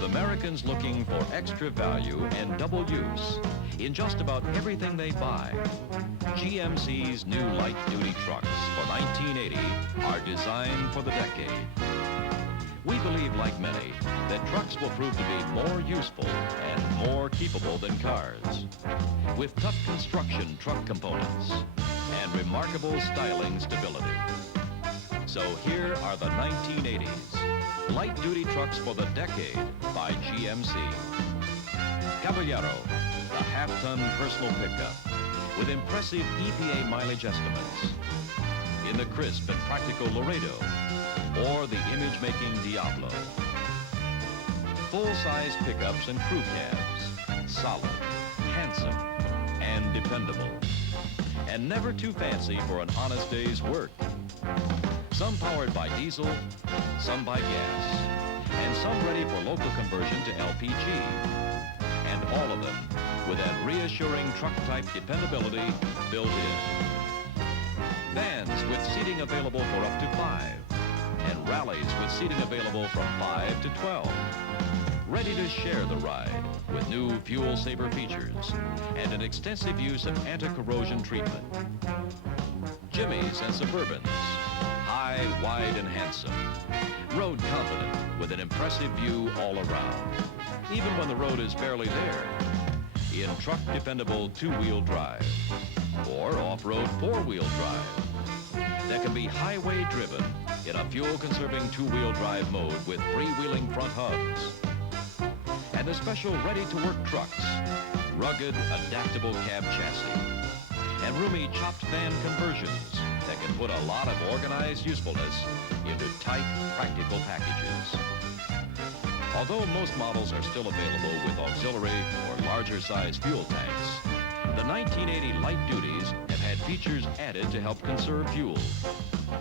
With Americans looking for extra value and double use in just about everything they buy, GMC's new light-duty trucks for 1980 are designed for the decade. We believe, like many, that trucks will prove to be more useful and more capable than cars, with tough construction truck components and remarkable styling stability. So here are the 1980s light-duty trucks for the decade by GMC. Caballero, the half-ton personal pickup with impressive EPA mileage estimates. In the crisp and practical Laredo, or the image-making Diablo. Full-size pickups and crew cabs, solid, handsome, and dependable. And never too fancy for an honest day's work. Some powered by diesel, some by gas, and some ready for local conversion to LPG. And all of them with that reassuring truck-type dependability built in. Vans with seating available for up to 5. And rallies with seating available from 5 to 12. Ready to share the ride with new fuel saver features and an extensive use of anti-corrosion treatment. Jimmys and Suburbans, high, wide, and handsome. Road confident with an impressive view all around, even when the road is barely there. In truck dependable 2-wheel drive or off-road 4-wheel drive that can be highway driven in a fuel-conserving 2-wheel drive mode with freewheeling front hubs. And the special ready-to-work trucks, rugged, adaptable cab chassis, and roomy chopped van conversions that can put a lot of organized usefulness into tight, practical packages. Although most models are still available with auxiliary or larger-size fuel tanks, the 1980 light duties have had features added to help conserve fuel,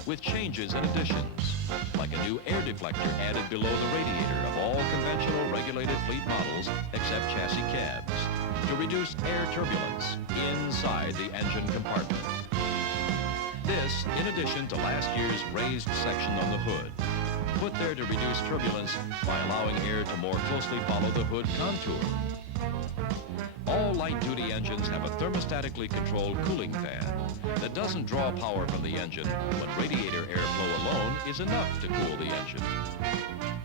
with changes and additions, like a new air deflector added below the radiator of all conventional regulated fleet models except chassis cabs, to reduce air turbulence inside the engine compartment. This, in addition to last year's raised section on the hood, put there to reduce turbulence by allowing air to more closely follow the hood contour. All light-duty engines have a thermostatically controlled cooling fan that doesn't draw power from the engine when radiator airflow alone is enough to cool the engine.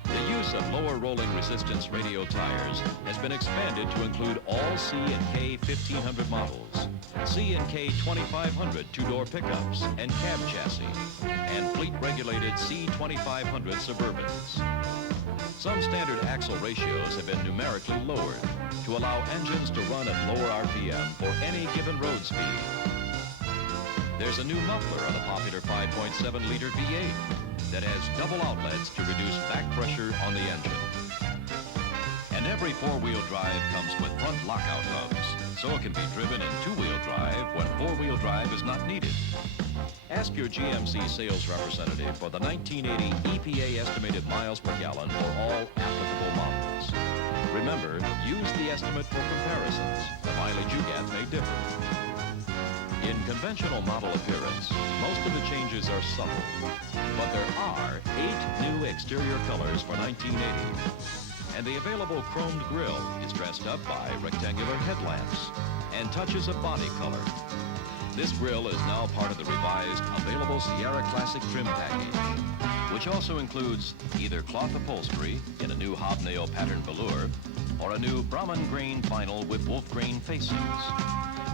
The use of lower rolling resistance radial tires has been expanded to include all C and K 1500 models, C and K 2500 two-door pickups and cab chassis, and fleet-regulated C 2500 Suburbans. Some standard axle ratios have been numerically lowered to allow engines to run at lower RPM for any given road speed. There's a new muffler on the popular 5.7-liter V8 that has double outlets to reduce back pressure on the engine. And every 4-wheel drive comes with front lockout hubs, so it can be driven in 2-wheel drive when 4-wheel drive is not needed. Ask your GMC sales representative for the 1980 EPA estimated miles per gallon for all applicable models. Remember, use the estimate for comparisons. The mileage you get may differ. In conventional model appearance, most of the changes are subtle, but there are 8 new exterior colors for 1980. And the available chromed grille is dressed up by rectangular headlamps and touches of body color. This grille is now part of the revised available Sierra Classic trim package, which also includes either cloth upholstery in a new hobnail pattern velour or a new Brahman grain vinyl with wolf grain facings,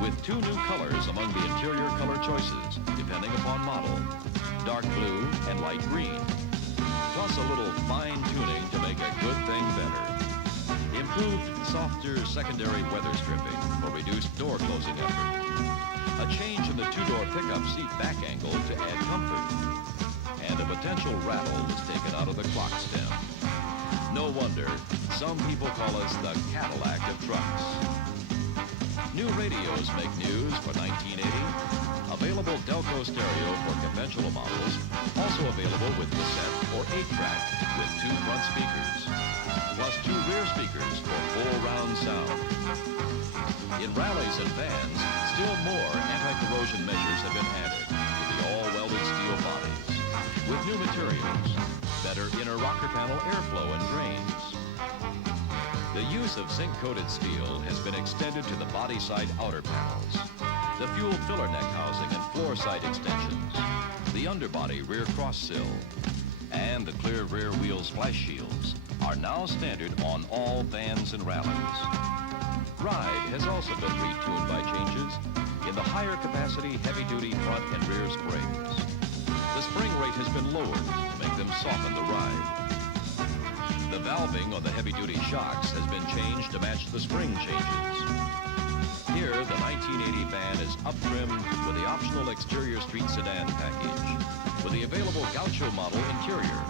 with 2 new colors among the interior color choices, depending upon model, dark blue and light green, plus a little fine tuning to make a good thing better. Improved, softer secondary weather stripping for reduced door closing effort. A change in the 2-door pickup seat back angle to add comfort. And a potential rattle was taken out of the clock stem. No wonder some people call us the Cadillac of trucks. New radios make news for 1980. Available Delco stereo for conventional models, also available with cassette or 8-track with 2 front speakers, plus 2 rear speakers for full round sound. In rallies and vans, still more anti-corrosion measures have been added to the all-welded steel bodies, with new materials, better inner rocker panel airflow and drains. The use of zinc-coated steel has been extended to the body side outer panels, the fuel filler neck housing and floor side extensions, the underbody rear cross sill, and the clear rear wheel splash shields are now standard on all vans and rallies. Ride has also been retuned by changes in the higher capacity heavy-duty front and rear springs. The spring rate has been lowered to make them soften the ride. The valving on the heavy-duty shocks has been changed to match the spring changes. Here, the 1980 van is up-trimmed with the optional exterior street sedan package, with the available Gaucho model interior,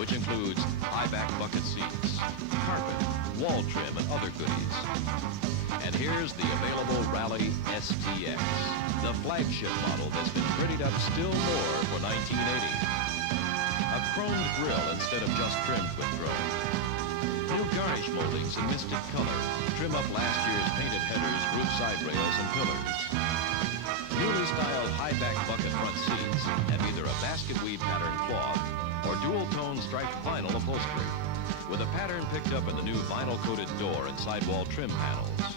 which includes high-back bucket seats, carpet, wall trim, and other goodies. And here's the available Rally STX, the flagship model that's been prettied up still more for 1980. A chromed grille instead of just trimmed with chrome. New garnish moldings in misted color trim up last year's painted headers, roof side rails, and pillars. Newly styled high-back bucket front seats have either a basket weave pattern cloth or dual-tone striped vinyl upholstery, with a pattern picked up in the new vinyl-coated door and sidewall trim panels.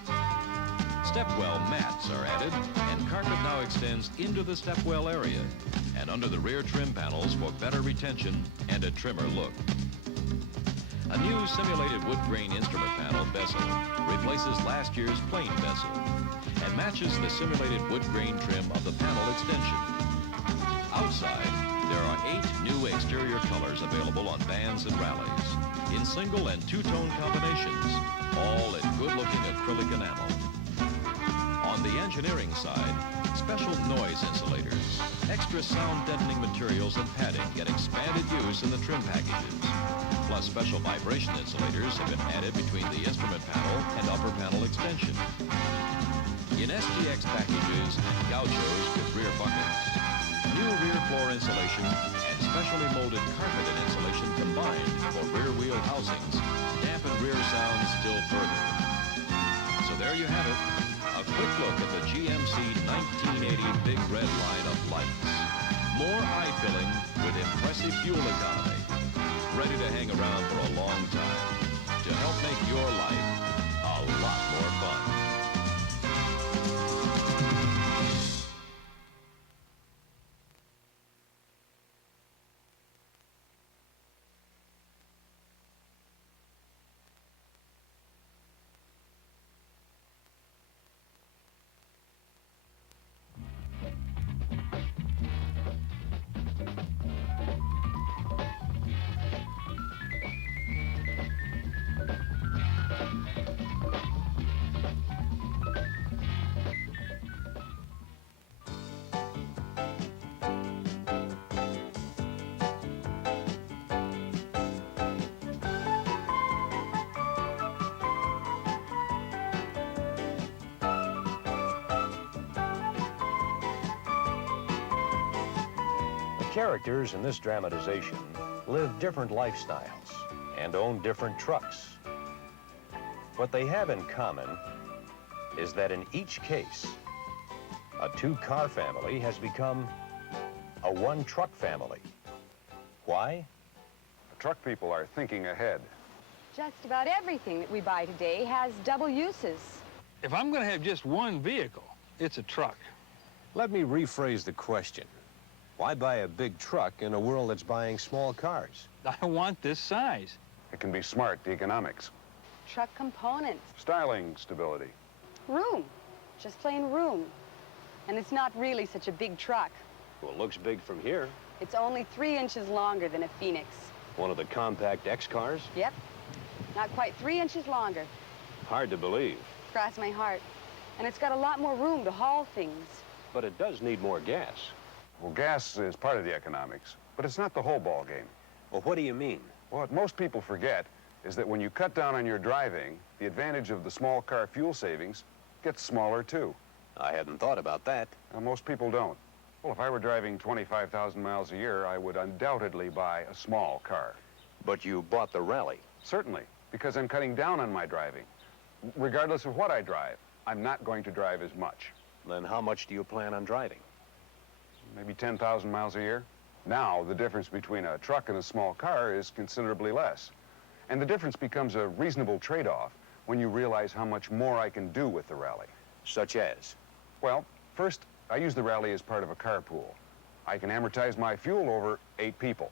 Stepwell mats are added, and carpet now extends into the stepwell area and under the rear trim panels for better retention and a trimmer look. A new simulated wood grain instrument panel bezel replaces last year's plain bezel and matches the simulated wood grain trim of the panel extension. Outside, there are 8 new exterior colors available on vans and rallies in single and two-tone combinations, all in good-looking acrylic enamel. On the engineering side, special noise insulators, extra sound deadening materials and padding get expanded use in the trim packages. Plus special vibration insulators have been added between the instrument panel and upper panel extension. In STX packages and gauchos with rear buckets, new rear floor insulation and specially molded carpeted insulation combined for rear wheel housings dampen rear sounds still further. So there you have it. A quick look at the GMC 1980 Big Red line of lights. More eye-filling with impressive fuel economy. Ready to hang around for a long time to help make your life a lot more fun. Characters in this dramatization live different lifestyles and own different trucks. What they have in common is that in each case, a 2-car family has become a 1-truck family. Why? The truck people are thinking ahead. Just about everything that we buy today has double uses. If I'm going to have just one vehicle, it's a truck. Let me rephrase the question. Why buy a big truck in a world that's buying small cars? I want this size. It can be smart, the economics. Truck components. Styling, stability. Room. Just plain room. And it's not really such a big truck. Well, it looks big from here. It's only 3 inches longer than a Phoenix. One of the compact X cars? Yep. Not quite 3 inches longer. Hard to believe. Cross my heart. And it's got a lot more room to haul things. But it does need more gas. Well, gas is part of the economics, but it's not the whole ball game. Well, what do you mean? Well, what most people forget is that when you cut down on your driving, the advantage of the small car fuel savings gets smaller too. I hadn't thought about that. Now, most people don't. Well, if I were driving 25,000 miles a year, I would undoubtedly buy a small car. But you bought the Rally. Certainly, because I'm cutting down on my driving. Regardless of what I drive, I'm not going to drive as much. Then how much do you plan on driving? Maybe 10,000 miles a year. Now, the difference between a truck and a small car is considerably less. And the difference becomes a reasonable trade-off when you realize how much more I can do with the Rally. Such as? Well, first, I use the Rally as part of a carpool. I can amortize my fuel over 8 people.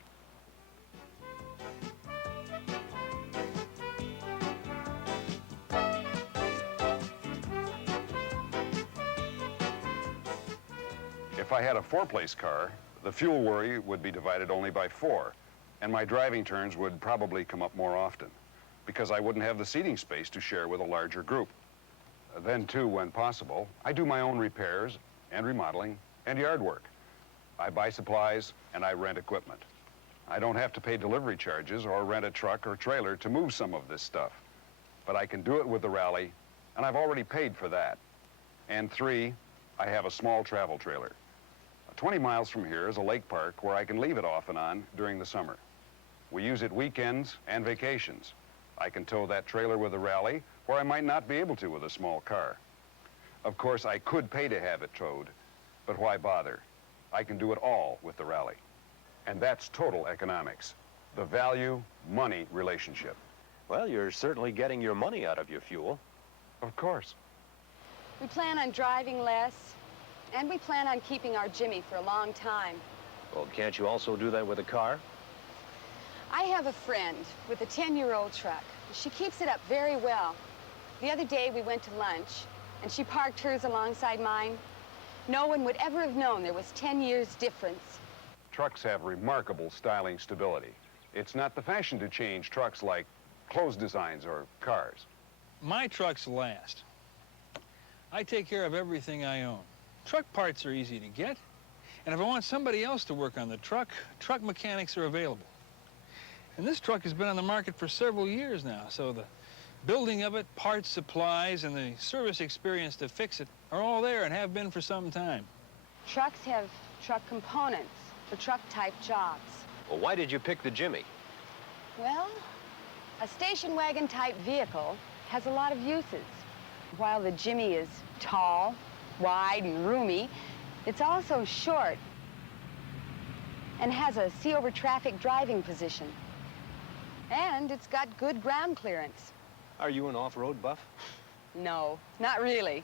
If I had a 4-place car, the fuel worry would be divided only by 4, and my driving turns would probably come up more often, because I wouldn't have the seating space to share with a larger group. Then, too, when possible, I do my own repairs and remodeling and yard work. I buy supplies and I rent equipment. I don't have to pay delivery charges or rent a truck or trailer to move some of this stuff. But I can do it with the Rally, and I've already paid for that. And 3, I have a small travel trailer. 20 miles from here is a lake park where I can leave it off and on during the summer. We use it weekends and vacations. I can tow that trailer with a Rally where I might not be able to with a small car. Of course, I could pay to have it towed, but why bother? I can do it all with the Rally. And that's total economics, the value-money relationship. Well, you're certainly getting your money out of your fuel. Of course. We plan on driving less, and we plan on keeping our Jimmy for a long time. Well, can't you also do that with a car? I have a friend with a 10-year-old truck. She keeps it up very well. The other day we went to lunch, and she parked hers alongside mine. No one would ever have known there was 10 years difference. Trucks have remarkable styling stability. It's not the fashion to change trucks like clothes designs or cars. My trucks last. I take care of everything I own. Truck parts are easy to get, and if I want somebody else to work on the truck mechanics are available. And this truck has been on the market for several years now, so the building of it, parts, supplies, and the service experience to fix it are all there and have been for some time. Trucks have truck components for truck-type jobs. Well, why did you pick the Jimmy? Well, a station wagon-type vehicle has a lot of uses. While the Jimmy is tall, wide, and roomy, it's also short and has a see-over-traffic driving position. And it's got good ground clearance. Are you an off-road buff? No, not really.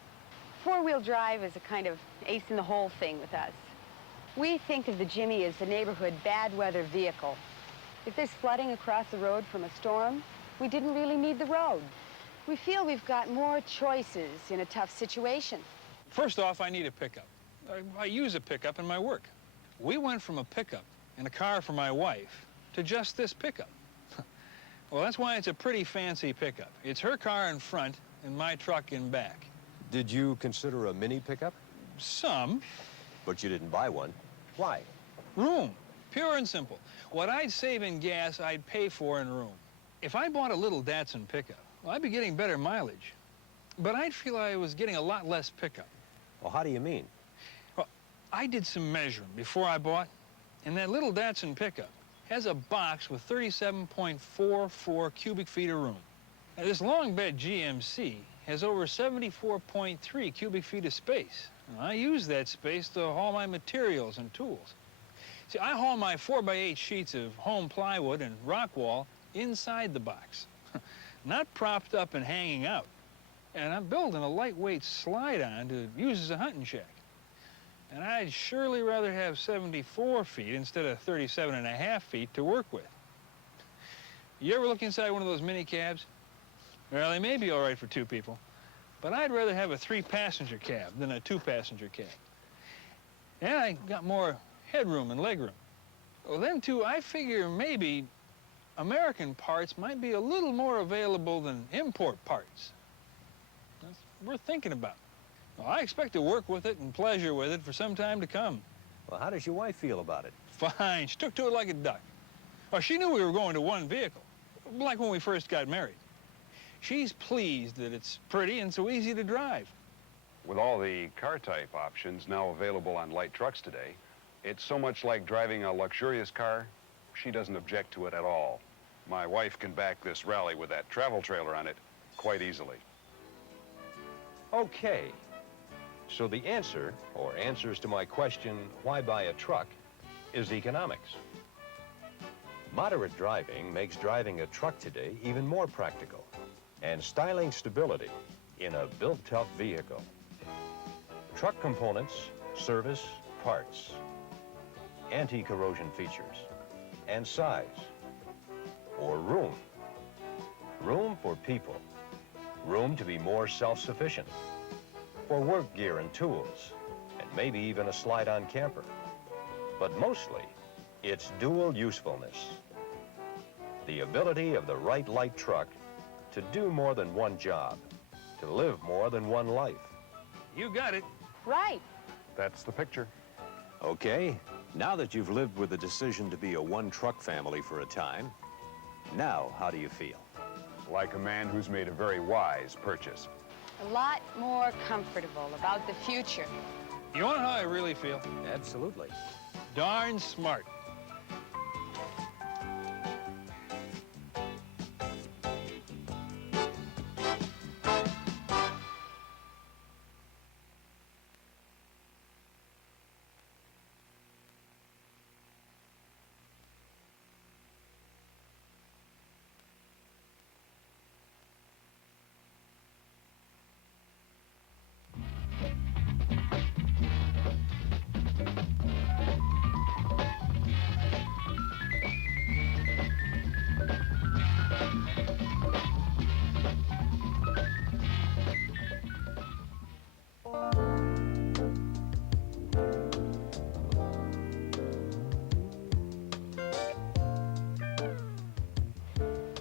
Four-wheel drive is a kind of ace-in-the-hole thing with us. We think of the Jimmy as the neighborhood bad-weather vehicle. If there's flooding across the road from a storm, we didn't really need the road. We feel we've got more choices in a tough situation. First off, I need a pickup. I use a pickup in my work. We went from a pickup and a car for my wife to just this pickup. Well, that's why it's a pretty fancy pickup. It's her car in front and my truck in back. Did you consider a mini pickup? Some. But you didn't buy one. Why? Room. Pure and simple. What I'd save in gas, I'd pay for in room. If I bought a little Datsun pickup, well, I'd be getting better mileage. But I'd feel I was getting a lot less pickup. Well, how do you mean? Well, I did some measuring before I bought, and that little Datsun pickup has a box with 37.44 cubic feet of room. Now, this long bed GMC has over 74.3 cubic feet of space. Now, I use that space to haul my materials and tools. See, I haul my 4x8 sheets of home plywood and rock wall inside the box, not propped up and hanging out. And I'm building a lightweight slide-on to use as a hunting shack. And I'd surely rather have 74 feet instead of 37.5 feet to work with. You ever look inside one of those mini cabs? Well, they may be all right for 2 people, but I'd rather have a 3-passenger cab than a 2-passenger cab. And I got more headroom and legroom. Well, then, too, I figure maybe American parts might be a little more available than import parts. That's worth thinking about. Well, I expect to work with it and pleasure with it for some time to come. Well, how does your wife feel about it? Fine. She took to it like a duck. Well, she knew we were going to one vehicle, like when we first got married. She's pleased that it's pretty and so easy to drive. With all the car-type options now available on light trucks today, it's so much like driving a luxurious car, she doesn't object to it at all. My wife can back this Rally with that travel trailer on it quite easily. Okay. So the answer, or answers to my question, why buy a truck, is economics. Moderate driving makes driving a truck today even more practical, and styling stability in a built-tough vehicle. Truck components, service, parts, anti-corrosion features, and size, or room. Room for people, room to be more self-sufficient, for work gear and tools, and maybe even a slide-on camper. But mostly, it's dual usefulness. The ability of the right light truck to do more than one job, to live more than one life. You got it. Right. That's the picture. Okay, now that you've lived with the decision to be a one-truck family for a time, now how do you feel? Like a man who's made a very wise purchase. A lot more comfortable about the future. You want to know how I really feel? Absolutely. Darn smart.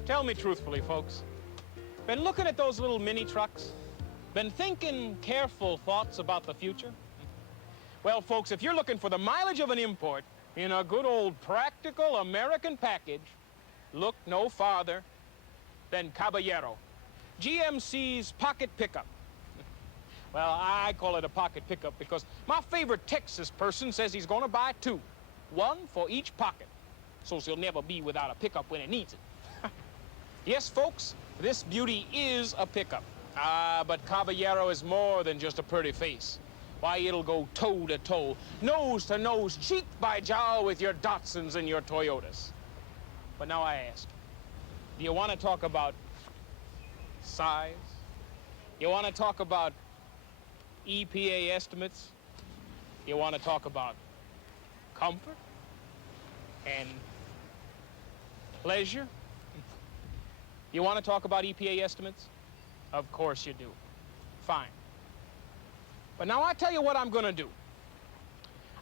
Tell me truthfully, folks. Been looking at those little mini trucks? Been thinking careful thoughts about the future? Well, folks, if you're looking for the mileage of an import in a good old practical American package, look no farther than Caballero, GMC's pocket pickup. Well, I call it a pocket pickup because my favorite Texas person says he's gonna buy two, one for each pocket, so he'll never be without a pickup when he needs it. Yes, folks, this beauty is a pickup. But Caballero is more than just a pretty face. Why, it'll go toe to toe, nose to nose, cheek by jowl with your Datsuns and your Toyotas. But now I ask, do you want to talk about size? You want to talk about EPA estimates? You want to talk about comfort and pleasure? You want to talk about EPA estimates? Of course you do. Fine. But now I tell you what I'm going to do.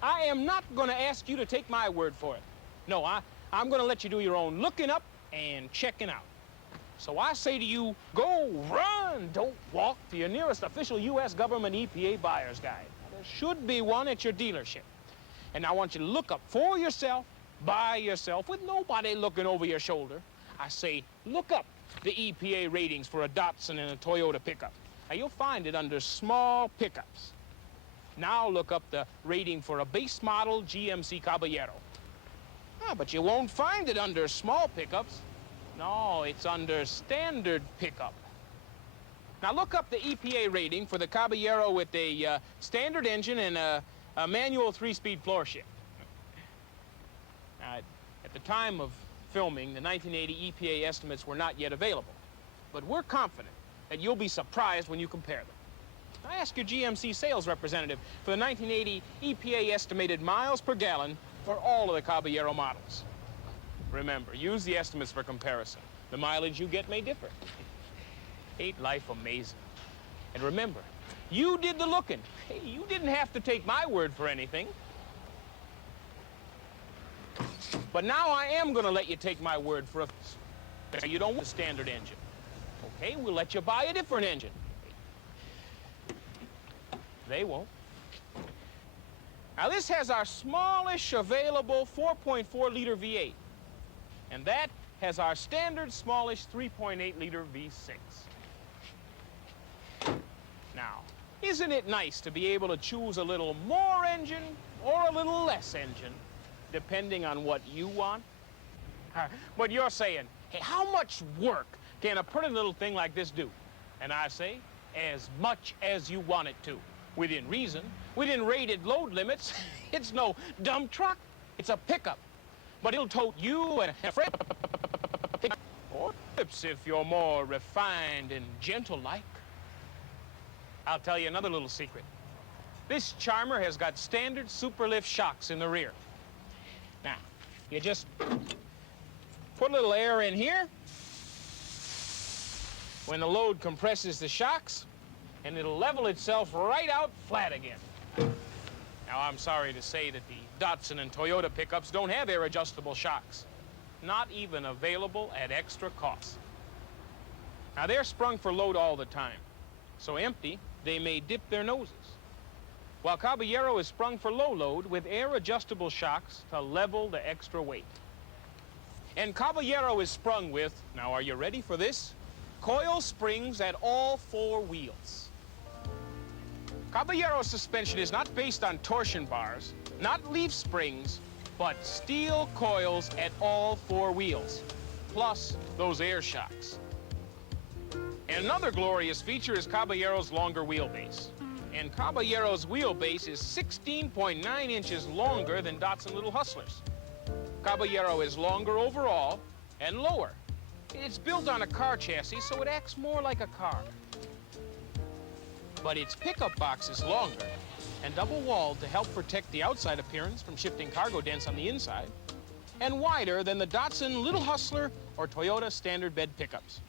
I am not going to ask you to take my word for it. No, I'm going to let you do your own looking up and checking out. So I say to you, go run, don't walk, to your nearest official U.S. government EPA buyer's guide. There should be one at your dealership. And I want you to look up for yourself, by yourself, with nobody looking over your shoulder. I say, look up the EPA ratings for a Datsun and a Toyota pickup. Now, you'll find it under small pickups. Now look up the rating for a base model GMC Caballero. But you won't find it under small pickups. No, it's under standard pickup. Now look up the EPA rating for the Caballero with a standard engine and a manual 3-speed floor shift. At the time of filming, the 1980 EPA estimates were not yet available. But we're confident that you'll be surprised when you compare them. I ask your GMC sales representative for the 1980 EPA estimated miles per gallon for all of the Caballero models. Remember, use the estimates for comparison. The mileage you get may differ. Ain't life amazing? And remember, you did the looking. Hey, you didn't have to take my word for anything. But now I am going to let you take my word for it. You don't want a standard engine. Okay, we'll let you buy a different engine. They won't. Now this has our smallish available 4.4-liter V8. And that has our standard smallish 3.8-liter V6. Now, isn't it nice to be able to choose a little more engine or a little less engine, depending on what you want? But you're saying, hey, how much work can a pretty little thing like this do? And I say, as much as you want it to. Within reason, within rated load limits. It's no dump truck. It's a pickup. but it'll tote you and a friend. Or if you're more refined and gentle-like. I'll tell you another little secret. This Charmer has got standard superlift shocks in the rear. Now, you just put a little air in here when the load compresses the shocks, and it'll level itself right out flat again. Now, I'm sorry to say that the Datsun and Toyota pickups don't have air-adjustable shocks. Not even available at extra cost. Now, they're sprung for load all the time. So empty, they may dip their noses. While Caballero is sprung for low load with air-adjustable shocks to level the extra weight. And Caballero is sprung with, now are you ready for this? Coil springs at all 4 wheels. Caballero suspension is not based on torsion bars, not leaf springs, but steel coils at all 4 wheels, plus those air shocks. And another glorious feature is Caballero's longer wheelbase. And Caballero's wheelbase is 16.9 inches longer than Datsun Little Hustlers. Caballero is longer overall and lower. It's built on a car chassis, so it acts more like a car. But its pickup box is longer and double-walled to help protect the outside appearance from shifting cargo dents on the inside, and wider than the Datsun Little Hustler or Toyota standard bed pickups.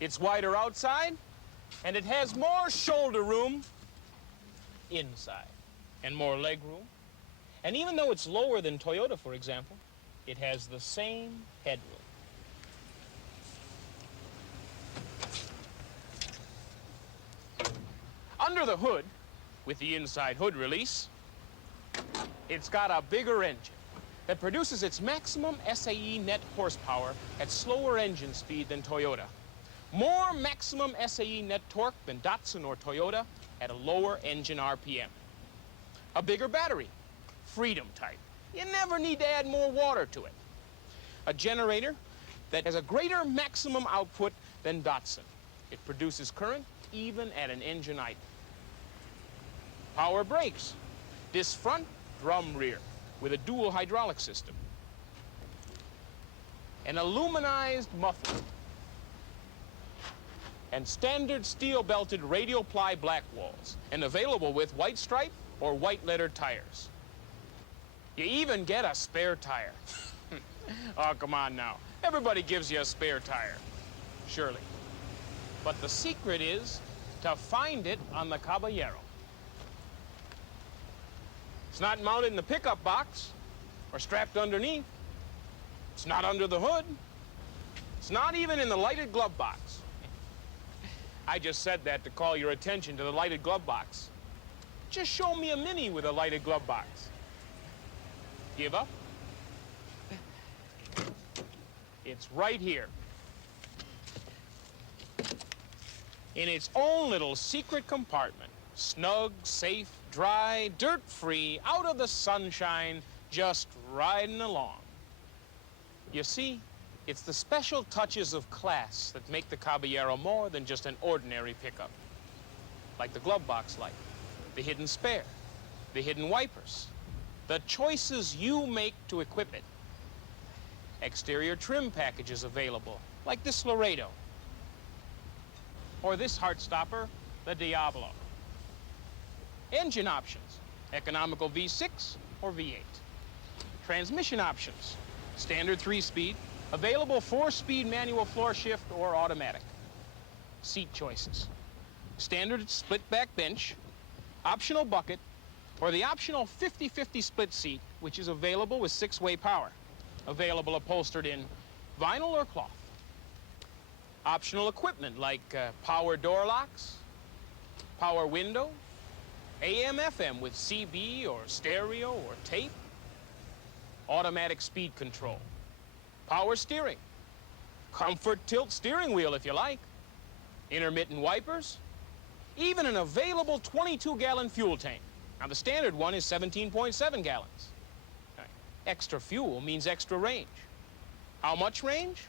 It's wider outside, and it has more shoulder room inside, and more leg room. And even though it's lower than Toyota, for example, it has the same headroom. Under the hood, with the inside hood release, it's got a bigger engine that produces its maximum SAE net horsepower at slower engine speed than Toyota. More maximum SAE net torque than Datsun or Toyota at a lower engine RPM. A bigger battery, Freedom type. You never need to add more water to it. A generator that has a greater maximum output than Datsun. It produces current even at an engine idle. Power brakes, disc front, drum rear, with a dual hydraulic system. An aluminized muffler. And standard steel-belted radial ply black walls, and available with white stripe or white lettered tires. You even get a spare tire. Oh, come on now. Everybody gives you a spare tire, surely. But the secret is to find it on the Caballero. It's not mounted in the pickup box or strapped underneath. It's not under the hood. It's not even in the lighted glove box. I just said that to call your attention to the lighted glove box. Just show me a Mini with a lighted glove box. Give up? It's right here. In its own little secret compartment. Snug, safe, dry, dirt-free, out of the sunshine, just riding along. You see, it's the special touches of class that make the Caballero more than just an ordinary pickup. Like the glove box light, the hidden spare, the hidden wipers, the choices you make to equip it. Exterior trim packages available, like this Laredo. Or this heartstopper, the Diablo. Engine options, economical V6 or V8. Transmission options, standard 3-speed, available 4-speed manual floor shift or automatic. Seat choices, standard split back bench, optional bucket, or the optional 50-50 split seat, which is available with 6-way power. Available upholstered in vinyl or cloth. Optional equipment like power door locks, power window, AM/FM with CB or stereo or tape, automatic speed control, power steering, comfort tilt steering wheel if you like, intermittent wipers, even an available 22-gallon fuel tank. Now the standard one is 17.7 gallons. Extra fuel means extra range. How much range?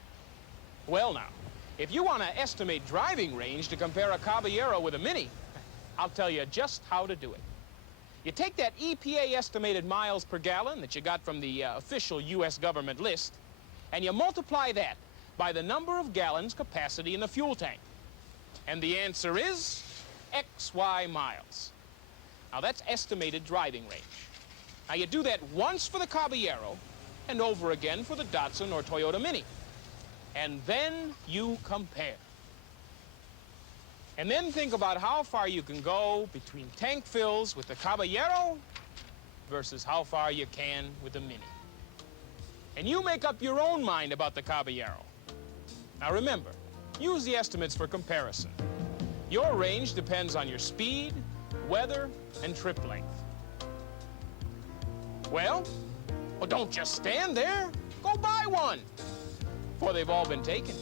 Well now, if you want to estimate driving range to compare a Caballero with a Mini, I'll tell you just how to do it. You take that EPA estimated miles per gallon that you got from the official U.S. government list, and you multiply that by the number of gallons capacity in the fuel tank. And the answer is XY miles. Now that's estimated driving range. Now you do that once for the Caballero and over again for the Datsun or Toyota Mini. And then you compare. And then think about how far you can go between tank fills with the Caballero versus how far you can with the Mini. And you make up your own mind about the Caballero. Now remember, use the estimates for comparison. Your range depends on your speed, weather, and trip length. Well, don't just stand there. Go buy one, for they've all been taken.